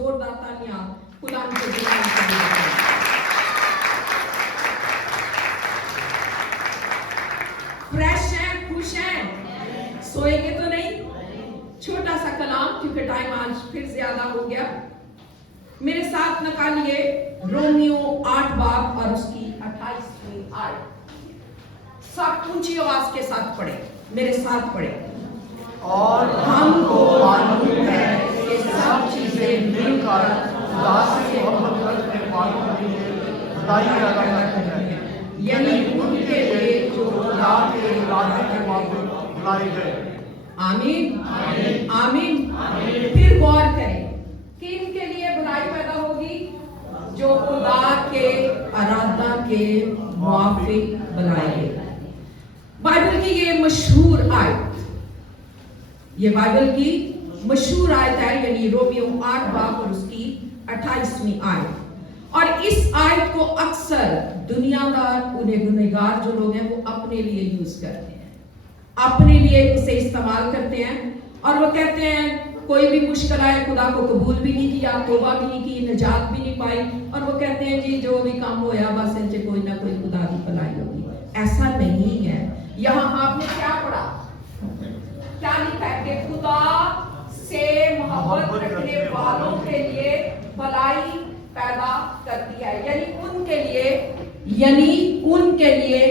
जोरदार तालियां खुदा के जलाल के लिए। फ्रेश हैं, खुश हैं, सोएंगे तो नहीं? छोटा सा कलाम, क्योंकि टाइम आज फिर ज्यादा हो गया। मेरे साथ निकालिए रोमियो 8 बाब और उसकी 28वीं आयत। सब ऊंची आवाज के साथ पढ़े, मेरे साथ पढ़े। और हमको मालूम है कि सब चीजें मिलकर खुदा से मोहब्बत रखने वालों के लिए खुदाई पैदा करती हैं, यानी उनके लिए जो खुदा के इरादे के मुताबिक बुलाए गए। आमीन आमीन। फिर गौर करें कि इनके लिए बुराई पैदा होगी जो खुदा के इरादा के मुताबिक बुलाए गए। बाइबल की ये मशहूर आयत, ये बाइबल की मशहूर आयत है, यानी रोमियो 8 बाब और उसकी 28वीं आयत। और इस आयत को अक्सर दुनियादार, उन्हें गुनहगार जो लोग हैं वो अपने लिए यूज करते हैं, अपने लिए इसे इस्तेमाल करते हैं। और वो कहते हैं कोई भी मुश्किल आए, खुदा को कबूल भी नहीं किया, तौबा भी नहीं की, निजात भी नहीं पाई, और वो कहते हैं जी जो भी काम होया बस इनसे कोई ना कोई खुदा की भलाई होगी। ऐसा नहीं है। यहाँ आपने क्या पढ़ा, क्या लिखा है कि खुदा से मोहब्बत रखने वालों के लिए भलाई पैदा करती है, यानी उनके लिए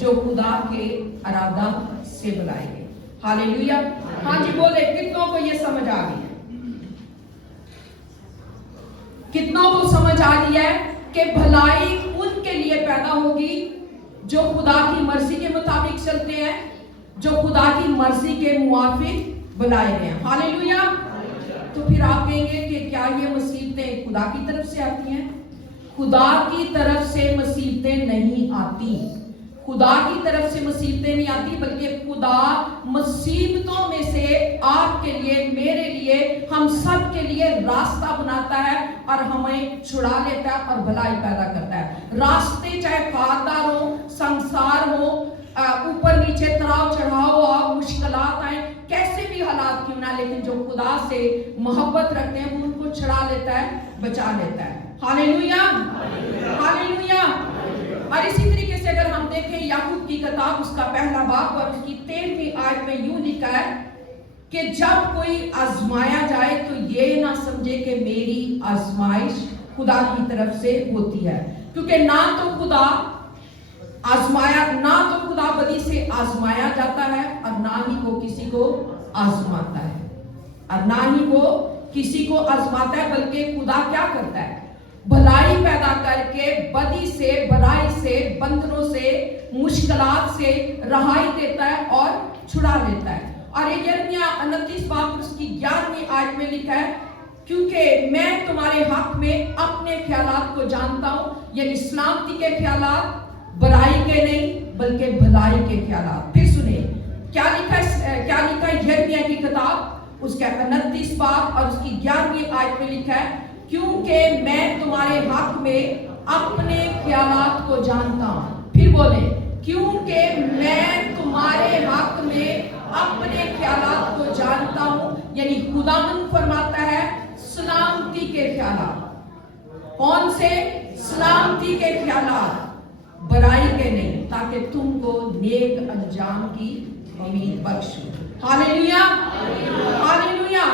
जो खुदा के इरादा से बुलाए गए। हालेलुया। हाँ जी बोले, कितनों को ये समझ आ गई है? कितनों को समझ आ गई है कि भलाई उनके लिए पैदा होगी जो खुदा की मर्जी के मुताबिक चलते हैं, जो खुदा की मर्जी के मुआफिक बुलाए गए हैं। हालेलुया। तो फिर आप कहेंगे कि क्या ये मुसीबतें खुदा की तरफ से आती हैं? खुदा की तरफ से मुसीबतें नहीं आती, खुदा की तरफ से मुसीबतें नहीं आती, बल्कि खुदा मुसीबतों में से आपके लिए, मेरे लिए, हम सब के लिए रास्ता बनाता है और हमें छुड़ा लेता है और भलाई पैदा करता है। रास्ते चाहे कारदार हो, संसार हो, ऊपर नीचे तराव चढ़ाव हो, मुश्किलात आए, कैसे भी हालात क्यों ना, लेकिन जो खुदा से मोहब्बत रखते हैं वो उनको छुड़ा लेता है, बचा लेता है। Hallelujah hallelujah. और इसी तरीके से अगर हम देखें याकूब की किताब उसका पहला बाब और उसकी 13वीं आयत में यूं लिखा है कि जब कोई आजमाया जाए तो ये ना समझे कि मेरी आजमाइश खुदा की तरफ से होती है, क्योंकि ना तो खुदा बदी से आजमाया जाता है और ना ही वो किसी को आजमाता है, और ना ही वो किसी को आजमाता है, बल्कि खुदा क्या करता है? भलाई पैदा करके बदी से, बुराई से, बंधनों से, मुश्किलात से रहाई देता है और छुड़ा लेता है। और यिर्मयाह 29 बाब उसकी 11वीं आयत में लिखा है, क्योंकि मैं तुम्हारे हक में अपने ख्यालात को जानता हूं, यानी सलामती के ख्यालात, बुराई के नहीं बल्कि भलाई के ख्यालात। फिर सुनिए क्या लिखा यिर्मयाह की किताब उसका 29 बाब और उसकी 11वीं आयत में लिखा है, क्योंकि मैं तुम्हारे हक में अपने ख्यालात को जानता हूं। फिर बोले, क्योंकि मैं तुम्हारे हक में अपने ख्यालात को जानता हूं, यानी खुदावंद फरमाता है सलामती के ख्यालात। कौन से? सलामती के ख्यालात, बुराई के नहीं, ताकि तुमको नेक अंजाम की उम्मीद बख्शूं। Hallelujah hallelujah.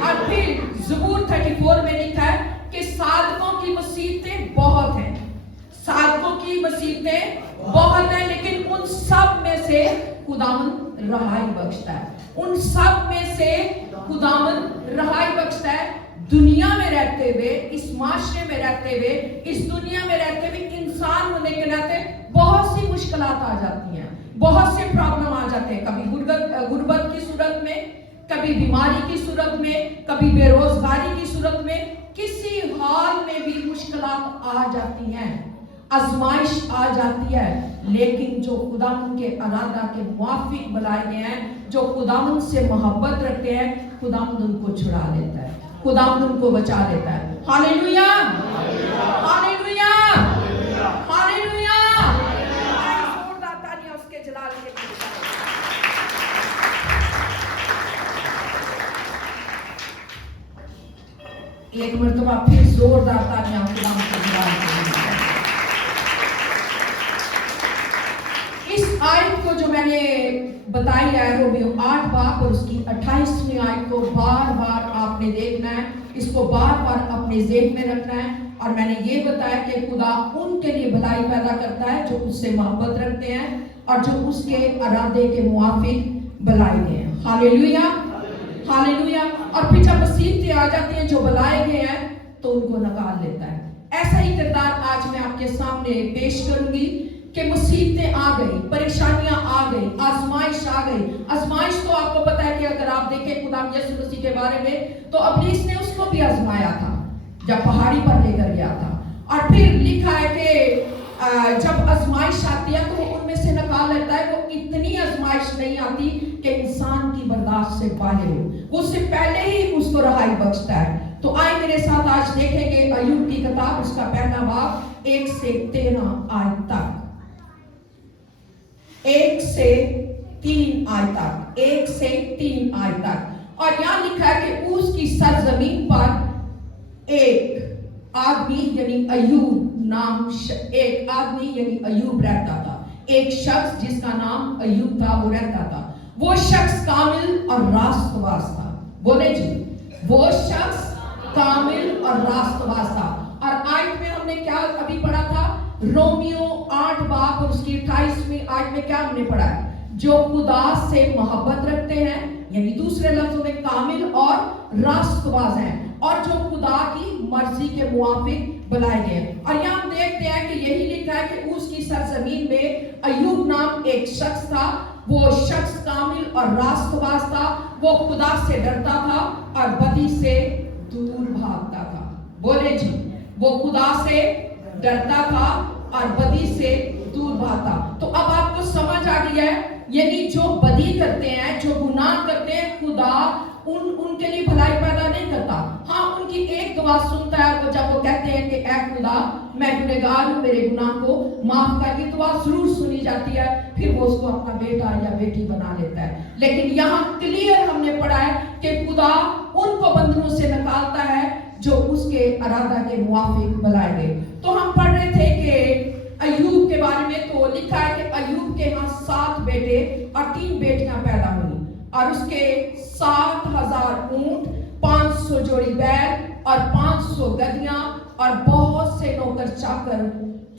और फिर ज़बूर 34 में लिखा है कि साधकों की मुसीबतें बहुत हैं, साधकों की मुसीबतें बहुत हैं, लेकिन उन सब में से खुदावंद रहाई बख्शता है, उन सब में से खुदावंद रहाई बख्शता है। दुनिया में रहते हुए, इस माशरे में रहते हुए, इस दुनिया में रहते हुए इंसान होने के नाते बहुत सी मुश्किलात आ जाती हैं, बहुत से प्रॉब्लम आ जाते हैं, कभी गुर्बत की सूरत में, कभी बीमारी की सूरत में, कभी बेरोजगारी की सूरत में, किसी हाल में भी मुश्किलात आ जाती हैं, आजमाइश आ जाती है। लेकिन जो खुदावंद के इरादा के मुआफिक बुलाए गए हैं, जो खुदावंद से मोहब्बत रखते हैं, खुदावंद उनको छुड़ा लेता है, खुदावंद उनको बचा लेता है। Hallelujah hallelujah hallelujah. जोरदार तालियां उसके जलाल के लिए। एक मरतबा फिर जोरदार तालियां खुदा के लिए। इस आयत को जो मैंने बताई है रोमियो 8 बाब और उसकी 28वीं आयत को बार बार आपने देखना है, इसको बार बार अपने ज़हन में रखना है। और मैंने ये बताया कि खुदा उनके लिए भलाई पैदा करता है जो उससे मोहब्बत रखते हैं और जो उसके इरादे के मुआफिक बुलाए गए हैं। Hallelujah, hallelujah. और फिर जब मुसीबतें आ जाती हैं जो बुलाए गए हैं तो उनको निकाल लेता है। ऐसा ही किरदार आज मैं आपके सामने पेश करूंगी कि मुसीबतें आ गई, परेशानियां आ गई, आजमाइश आ गई। आजमाइश तो आपको पता है कि अगर आप देखें खुदा यीशु मसीह के बारे में, तो इब्लीस ने उसको भी आजमाया था जब पहाड़ी पर लेकर गया था। और फिर लिखा है कि जब आजमाइश आती है तो वो उनमें से निकाल लेता है। वो इतनी आजमाइश नहीं आती कि इंसान की बर्दाश्त से बाहर हो, वो उससे पहले ही उसको रहाई बख्शता है। तो आए मेरे साथ आज देखेंगे अय्यूब की किताब, उसका पहला बाब 1 से 13 आयत तक। 1 से 3 आयत तक, 1 से 3 आयत तक। और यहाँ लिखा है कि उसकी सरजमीन पर एक आदमी यानी अय्यूब नाम एक आदमी यानी अय्यूब रहता था। एक शख्स जिसका नाम अय्यूब था वो रहता था। वो शख्स कामिल और रास्तबाज था। बोले जी, वो शख्स कामिल और रास्तबाज था। और आयत में हमने क्या अभी पढ़ा था? रोमियो 8 बाब और उसकी 28वीं आयत में क्या हमने पढ़ा है? जो खुदा से मोहब्बत रखते हैं, यानी दूसरे लफ्जों में कामिल और रास्तबाज हैं, और जो खुदा की मर्जी के मुआफिक बुलाए गए। और यहाँ हम देखते हैं कि यही लिखा है कि उसकी सरजमीन में अय्यूब नाम एक शख्स था। वो शख्स कामिल और रास्तबाज था। वो खुदा से डरता था और बदी से दूर भागता था। बोले जी, वो खुदा से डरता था और बदी से दूर भागता। तो अब आपको समझ आ गया है, यानी जो बदी करते हैं, जो गुनाह करते हैं, खुदा उनके लिए भलाई पैदा नहीं करता। हाँ, उनकी एक दुआ सुनता है। वो जब वो कहते हैं कि ऐ खुदा मैं गुनहगार हूँ, मेरे गुनाह को माफ कर, ये दुआ जरूर सुनी जाती है। फिर वो उसको अपना बेटा या बेटी बना लेता है। लेकिन यहाँ क्लियर हमने पढ़ा है कि खुदा उनको बंधनों से निकालता है जो उसके इरादा के मुआफिक बुलाए गए। तो हम पढ़ रहे थे कि अय्यूब के बारे में, तो लिखा है कि अय्यूब के यहाँ 7 बेटे और 3 बेटियां पैदा हुई और उसके 7,000 ऊंट, 500 जोड़ी बैल और 500 गधियां और बहुत से नौकर चाकर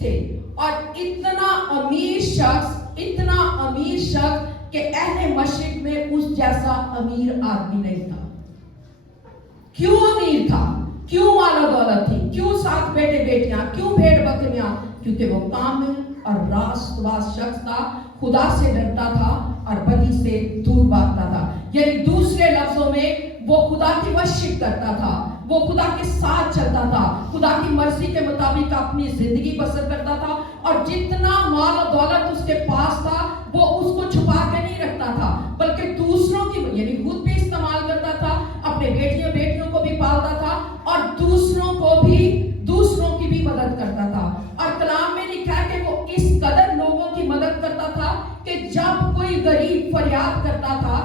थे। और इतना अमीर शख्स, इतना अमीर शख्स कि अहले मशरिक में उस जैसा अमीर आदमी नहीं था। क्यों अमीर था? क्यों मालो दौलत थी? क्यों 7 बेटे बेटियां? क्यों भेड़ बकरियां? क्योंकि वो कामिल और रास्तबाज शख्स था, खुदा से डरता था और बदी से दूर भागता था। यानी दूसरे लफ्जों में वो खुदा की वर्शिप करता था, वो खुदा के साथ चलता था, खुदा की मर्जी के मुताबिक अपनी जिंदगी बसर करता था। और जितना माल और दौलत उसके पास था वो उसको छुपा के नहीं रखता था, बल्कि दूसरों की यानी खुद भी इस्तेमाल करता था, अपने बेटियों को भी पालता था और दूसरों की भी मदद करता था। और कलाम में लिखा है कि वो इस कदर लोगों की मदद करता था कि जब कोई गरीब फरियाद करता था,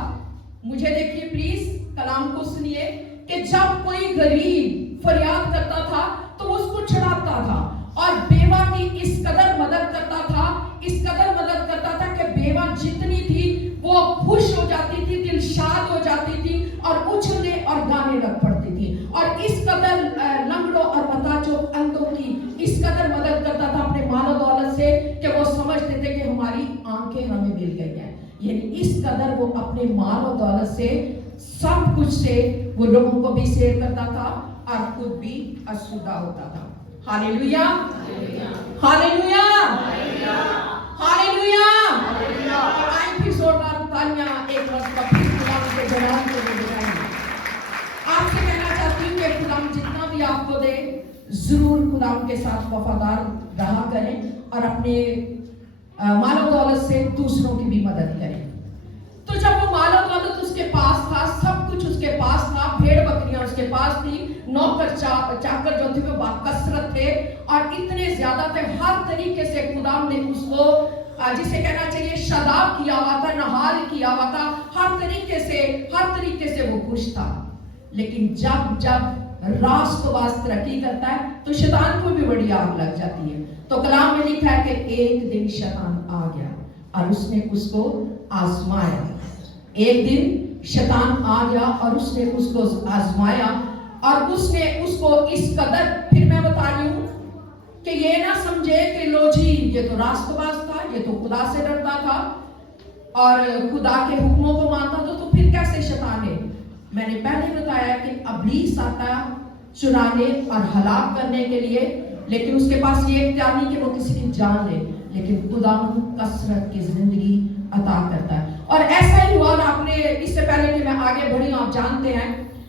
मुझे देखिए प्लीज, कलाम को सुनिए, कि जब कोई गरीब फरियाद करता था तो उसको छुड़ाता था और बेवा की इस कदर मदद करता था, इस कदर मदद करता था कि बेवा जितनी थी वो खुश हो जाती थी, दिलशाद हो जाती थी और उछलने और गाने लग पड़ती थी। और इस कदर लंगड़ों और मताचों अंधों की इस कदर मदद करता था अपने मालो दौलत से कि वो समझते थे कि हमारी आंखें हमें मिल गई हैं। यानी इस कदर वो अपने मालो दौलत से, सब कुछ से वो लोगों को भी शेयर करता था और खुद भी आसूदा होता था। Hallelujah, hallelujah, hallelujah. आई फिर जोरदार तालियां एक बार फिर खुदा के जलाल को बजाएंगे। आपसे कहना चाहती हूँ कि खुदा जितना भी आपको दे, जरूर खुदा के साथ वफादार रहा करें और अपने मालो दौलत से दूसरों की भी मदद करें। तो जब वो मालो दौलत उसके पास था, सब कुछ उसके पास था, भेड़ बकरियां उसके पास थी, नौकर चाकर जो थे वो बाकसरत थे और इतने ज्यादा थे, हर तरीके से खुदा ने उसको जिसे कहना चाहिए शादाब किया हुआ था, नहाल किया हुआ था, हर तरीके से वो खुश था। लेकिन जब रास्त बास्त तरक्की करता है तो शैतान को भी बड़ी आग लग जाती है। तो कलाम में लिखा है कि एक दिन शैतान आ गया और उसने उसको आजमाया। एक दिन शैतान आ गया और उसने उसको आजमाया और उसने उसको इस कदर, फिर मैं बता रही हूं कि ये ना समझे कि लो जी ये तो रास्तबाज था, ये तो खुदा से डरता था और खुदा के हुक्मों को मानता था, तो फिर कैसे शैतान है। मैंने पहले बताया कि इब्लीस आता चुराने और हलाक करने के लिए, लेकिन उसके पास ये इख्तियार नहीं कि वो किसी की जान ले, लेकिन खुदा कसरत की जिंदगी अता करता है। और ऐसा ही हुआ, और आपने इससे पहले कि मैं आगे बढ़ी, आप जानते हैं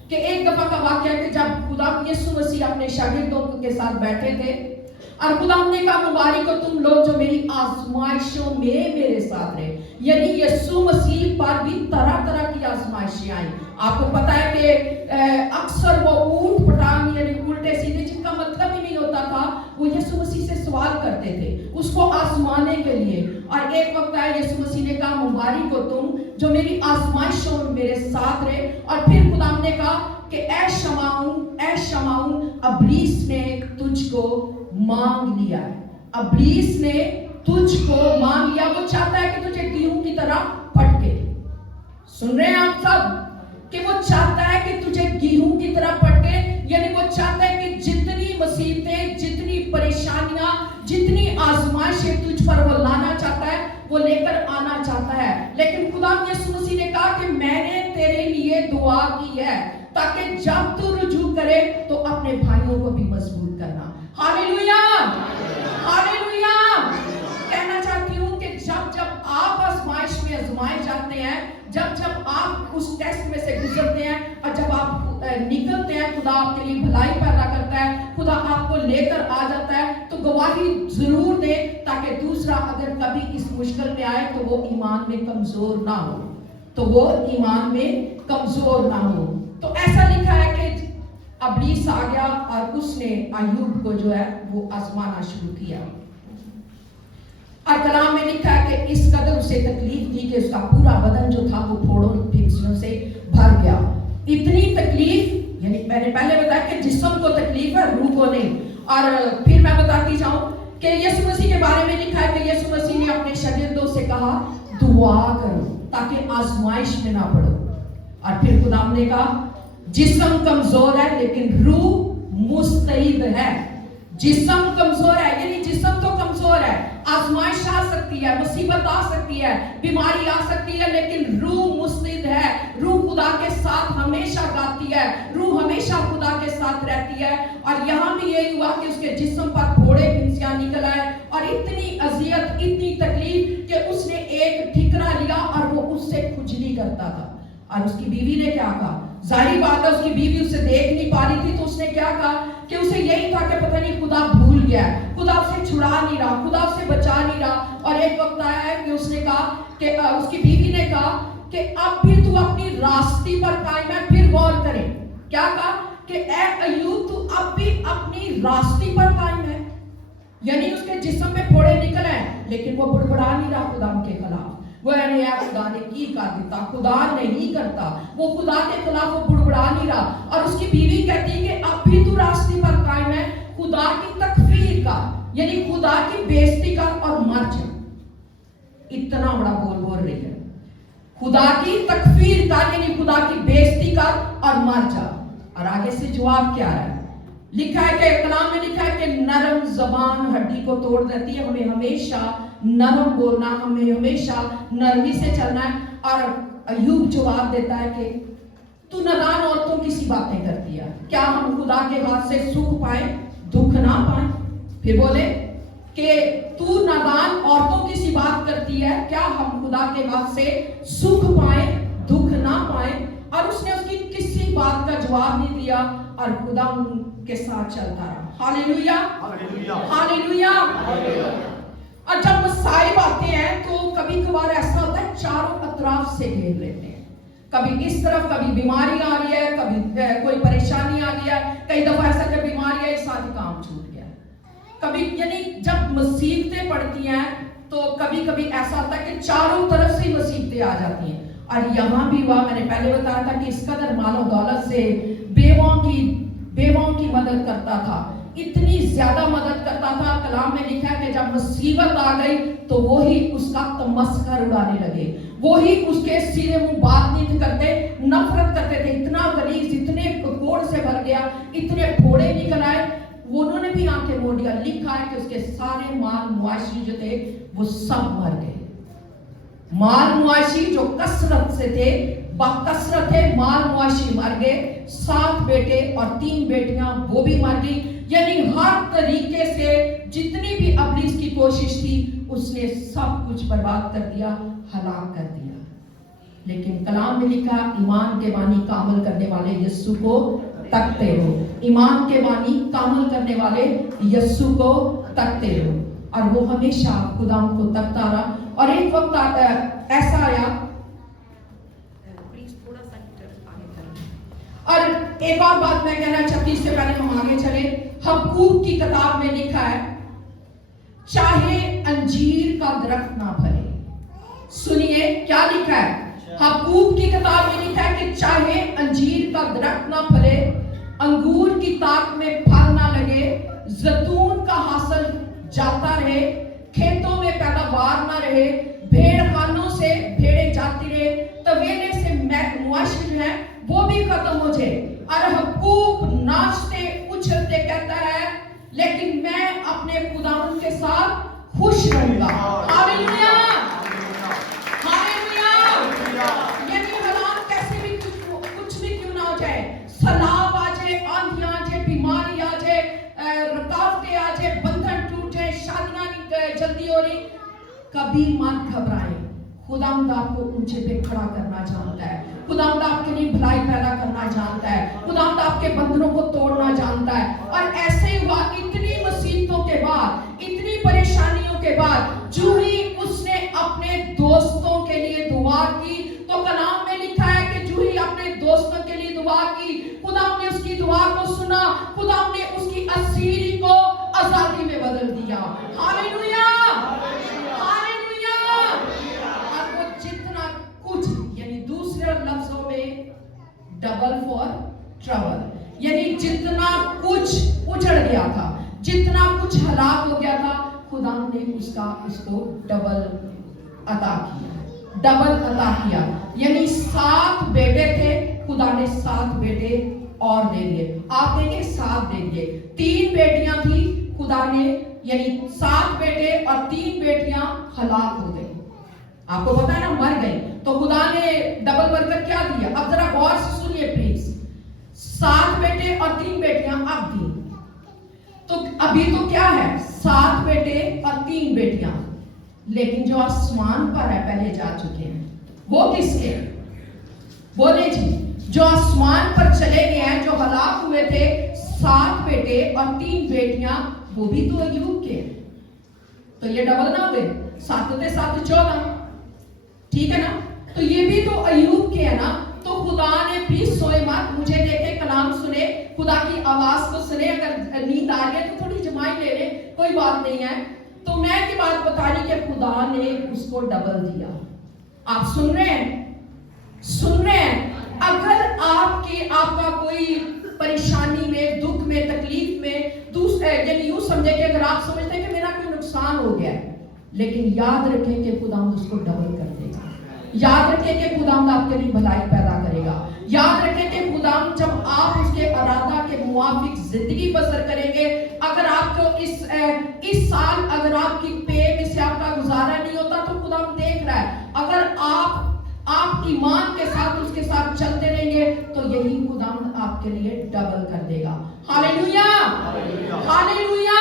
कि एक दफा का वाकया है कि जब खुदा यीशु मसीह अपने शागिर्दों के साथ बैठे थे और खुदा ने कहा मुबारक हो तुम लोग जो मेरी आजमाइशों में मेरे साथ रहे। यानी यीशु मसीह पर भी तरह तरह की आजमाइशें आई। आपको पता है कि अक्सर वो ऊट पटांग यानी उल्टे सीधे जिनका मतलब ही नहीं होता था, वो यीशु मसीह से सवाल करते थे उसको आजमाने के लिए। और एक वक्त आया यीशु मसीह ने कहा मुबारक हो तुम जो मेरी आजमाइशों में मेरे साथ रहे। और फिर खुदा ने कहा कि ऐ शमाऊन इब्लीस ने तुझको मांग लिया है, इब्लीस ने तुझको मांग लिया। वो चाहता है कि तुझे गेहूं की तरह फटके। सुन रहे हैं आप सब कि वो चाहता है कि तुझे गेहूं की तरह फटके, यानी वो चाहता है कि जितनी मुसीबतें, जितनी परेशानियां, जितनी आजमाइशें तुझ पर वो लाना चाहता है वो लेकर आना चाहता है। लेकिन खुदा यीशु मसीह ने कहा कि मैंने तेरे लिए दुआ की है ताकि जब तू रुजू करे तो अपने भाइयों को भी मजबूत करना। Hallelujah, hallelujah. कहना चाहती हूं कि जब जब आप आजमाइश में आजमाए जाते हैं, जब जब आप उस टेस्ट में से गुजरते हैं और जब आप निकलते हैं, खुदा आपके लिए भलाई पैदा करता है, खुदा आपको लेकर आ जाता है, तो गवाही जरूर दे ताकि दूसरा अगर कभी इस मुश्किल में आए तो वो ईमान में कमजोर ना हो, तो वो ईमान में कमजोर ना हो। तो ऐसा लिखा है कि इब्लीस आ गया और उसने अय्यूब को जो है वो आजमाना शुरू किया। और कलाम में लिखा है कि इस कदर उसे तकलीफ दी कि उसका पूरा बदन जो था वो फोड़ों फिंसियों से भर गया। इतनी तकलीफ, यानी मैंने पहले बताया कि जिस्म को तकलीफ है, रूह को नहीं। और फिर मैं बताती जाऊं कि यीशु मसीह के बारे में लिखा है कि यीशु मसीह ने अपने शागिर्दों से कहा दुआ करो ताकि आजमाइश में ना पड़ो। और फिर खुदा ने कहा जिस्म कमजोर है लेकिन रूह मुस्तईद है। जिस्म कमजोर है यानी जिस्म तो कमजोर है, आजमाइश आ सकती है, मुसीबत आ सकती है, बीमारी आ सकती है, लेकिन रूह मुस्तईद है। रूह खुदा के साथ हमेशा गाती है, रूह हमेशा खुदा के साथ रहती है। और यहाँ भी यही हुआ कि उसके जिस्म पर फोड़े फिंसियां निकल आए और इतनी अजियत, इतनी तकलीफ कि उसने एक ठिकरा लिया और वो उससे खुजली करता था। और उसकी बीवी ने क्या कहा, जाहिर बात है उसकी बीवी उसे देख नहीं पा रही थी, तो उसने क्या कहा कि उसे यही था कि पता नहीं खुदा भूल गया है, खुदा उसे छुड़ा नहीं रहा, खुदा उसे बचा नहीं रहा। और एक वक्त आया है कि उसने कहा कि उसकी बीवी ने कहा कि अब भी तू अपनी रास्ते पर कायम है। फिर गौर करें क्या कहा कि ऐ अय्यूब तू अब भी अपनी रास्ते पर कायम है, यानी उसके जिस्म में फोड़े निकल आए लेकिन वो बुड़बुड़ा नहीं रहा खुदा के खिलाफ। वो यानी खुदा ने की कर देता, खुदा नहीं करता, वो खुदा के खिलाफ वो बुड़बुड़ा नहीं रहा। और उसकी बीवी कहती है कि अब भी तू रास्ते पर कायम है, खुदा की तकफीर का यानी खुदा की बेइज्जती कर और मर जा। इतना बड़ा बोल रही है, खुदा की तकफीर का यानी खुदा की बेइज्जती कर और मर जा। और आगे से जवाब क्या है, लिखा है कि कलाम में लिखा है कि नरम जबान हड्डी को तोड़ देती है। हमें हमेशा नरम बोलना, हमें हमेशा नरमी से चलना है। और अय्यूब जवाब देता है कि तू नादान औरतों की सी बातें करती है, क्या हम खुदा के हाथ से सुख पाए दुख ना पाए। फिर बोले कि तू नादान औरतों की सी बात करती है, क्या हम खुदा के हाथ से सुख पाए दुख ना पाए। और उसने उसकी किसी बात का जवाब नहीं दिया और खुदा उनके साथ चलता रहा। Hallelujah, hallelujah, hallelujah. और जब मसाइब आते हैं तो कभी कभार ऐसा होता है चारों अतराफ से घेर लेते हैं, कभी इस तरफ, कभी बीमारी आ रही है, कभी कोई परेशानी आ गया। कई दफा ऐसा कि बीमारी आई साथ ही काम छूट गया। कभी यानी जब मुसीबतें पड़ती हैं तो कभी कभी ऐसा होता है कि चारों तरफ से मुसीबतें आ जाती हैं। और यहाँ भी हुआ, मैंने पहले बताया था कि इस कदर मालो दौलत से, बेवों की बेवाओं की मदद करता था, इतनी ज्यादा मदद करता था, कलाम में लिखा है कि जब मुसीबत आ गई तो वो ही उसका तमस्कर उड़ाने लगे, वो ही उसके सीधे मुंह बात नहीं करते, नफरत करते थे। इतना गलीज, इतने कोड़ से भर गया, इतने फोड़े निकल आए, वो उन्होंने भी आंखें मोड़ दिया। लिखा है कि उसके सारे माल मुआशी जो थे वो सब मर गए। माल मुआशी जो कसरत से थे, बकसरत थे, माल मुआशी मर गए। 7 बेटे और 3 बेटियां वो भी मर गई। यानी हर तरीके से जितनी भी अब्लिस की कोशिश थी उसने सब कुछ बर्बाद कर दिया, हलाक कर दिया। लेकिन कलाम में लिखा, ईमान के बानी कामल करने वाले यीशु को तकते रहो, ईमान के बानी कामल करने वाले यीशु को तकते रहो। और वो हमेशा खुदा को तकता रहा। और एक वक्त ऐसा आया, प्लीज थोड़ा सा आगे करें। और एक और बात मैं कहना चाहती, इससे पहले हम आगे चले, हबक्कूक की किताब में लिखा है, चाहे अंजीर का दरख्त ना फले। सुनिए क्या लिखा है, हबक्कूक की किताब में लिखा है कि चाहे अंजीर का दरख्त ना फले, अंगूर की ताक में फल ना लगे, जैतून का हासिल जाता रहे, खेतों में पैदावार ना रहे, भेड़ खानों से भेड़ें जाती रहे, तवेले से मुआशी जो है वो भी खत्म हो जाए। और हबक्कूक नाचते उछलते कहता है, लेकिन मैं अपने खुदावंद के साथ खुश रहूंगा। Hallelujah, hallelujah. यानी हालात कैसे भी कुछ भी क्यों ना हो जाए, सैलाब आ जाए, आंधी आ जाए, बीमारी आ जाए, रुकावटें आ जाए, बंधन टूट जाए, शादियां नहीं जल्दी हो रही, कभी मत घबराएं। खुदावंद आपको ऊंचे पे खड़ा करना जानता है, खुदावंद आपके लिए भलाई पैदा करना जानता है, खुदावंद आपके बंधनों को तोड़ना जानता है। और ऐसे ही हुआ, इतनी मुसीबतों के बाद, इतनी परेशानियों के बाद, जो ही उसने अपने दोस्तों के लिए दुआ की, तो कलाम में लिखा है कि जो ही अपने दोस्तों के लिए दुआ की, खुदावंद ने उसकी दुआ को सुना, खुदावंद ने उसकी असीरी को आजादी में बदल दिया। Hallelujah, hallelujah. और वो जितना कुछ, यानी दूसरे लफ्जों में डबल फॉर ट्रबल, यानी जितना कुछ उजड़ गया था, जितना कुछ हलाक हो गया था, खुदा ने उसको डबल अता किया, डबल अता किया। यानी 7 बेटे थे, खुदा ने 7 बेटे और दे दिए। आप देंगे 7 दे दिए। 3 बेटियां थी, खुदा ने यानी 7 बेटे और 3 बेटियां हलाक हो गई। आपको पता है ना, मर गई, तो खुदा ने डबल बरकत क्या दिया। अब जरा गौर से सुनिए प्लीज, 7 बेटे और 3 बेटियां अब दी, तो अभी तो क्या है, 7 बेटे और 3 बेटियां। लेकिन जो आसमान पर है पहले जा चुके हैं, वो किसके? बोले जी, जो आसमान पर चले गए हैं, जो हलाक हुए थे, 7 बेटे और 3 बेटियां, वो भी तो अय्यूब के। तो ये डबल ना हुए, 7 से 7 14, ठीक है ना? तो ये भी तो अय्यूब के है ना। तो खुदा ने प्लीज सोए मत, मुझे देखे, कलाम सुने, खुदा की आवाज को सुने। अगर नींद आ रही है तो थोड़ी जमाई ले ले, कोई बात नहीं है। तो मैं की बात बता रही कि खुदा ने उसको डबल दिया। आप सुन रहे हैं, सुन रहे हैं? अगर आपका कोई परेशानी में, दुख में, तकलीफ में, दूसरे यानी यूं समझे कि अगर आप समझते हैं कि मेरा कोई नुकसान हो गया है, लेकिन याद रखें कि खुदा उसको डबल कर देगा। याद रखें कि खुदा आपके लिए भलाई पैदा करेगा। याद रखें कि खुदा जब आप उसके इरादा के मुआफिक जिंदगी बसर करेंगे, अगर आपको इस साल अगर आपकी पे में से आपका गुजारा नहीं होता, तो खुदा देख रहा है। अगर आप ईमान के साथ उसके साथ चलते रहेंगे, तो यही खुदा आपके लिए डबल कर देगा। Hallelujah, hallelujah.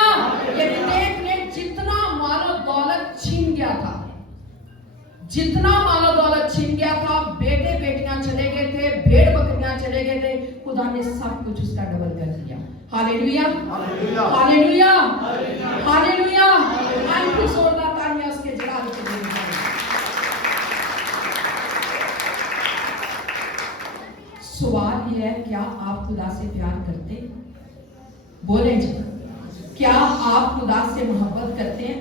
ये देख ले, जितना मालो दौलत छीन गया था, जितना मालो दौलत छीन गया था, बेटे बेटियां चले गए थे, भेड़ बकरियां चले गए थे, खुदा ने सब कुछ उसका डबल कर दिया। Hallelujah, hallelujah, hallelujah. आइए जोरदार तालियां उसके जलाल के लिए। सवाल ये है, क्या आप खुदा से प्यार करते हैं? बोले जी, क्या आप खुदा से मोहब्बत करते हैं?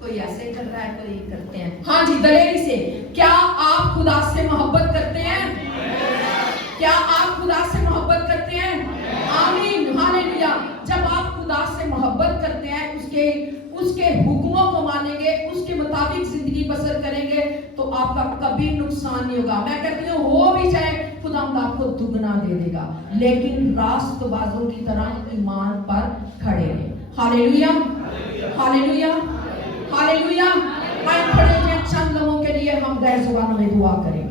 कोई ऐसे कर रहा है, कोई करते हैं। हाँ जी, दलेरी से, क्या आप खुदा से मोहब्बत करते हैं? क्या आप खुदा से मोहब्बत करते उसके हुक्मों को मानेंगे, उसके मुताबिक जिंदगी बसर करेंगे तो आपका कभी नुकसान नहीं होगा। मैं कहती हूँ हो भी जाए खुदावंद आपको दुगना दे देगा, लेकिन रास्तबाजों की तरह ईमान पर खड़े रहे। Hallelujah, hallelujah, hallelujah. मैं खड़े हैं चंद लोगों के लिए, हम गैर जुबानों में दुआ करें।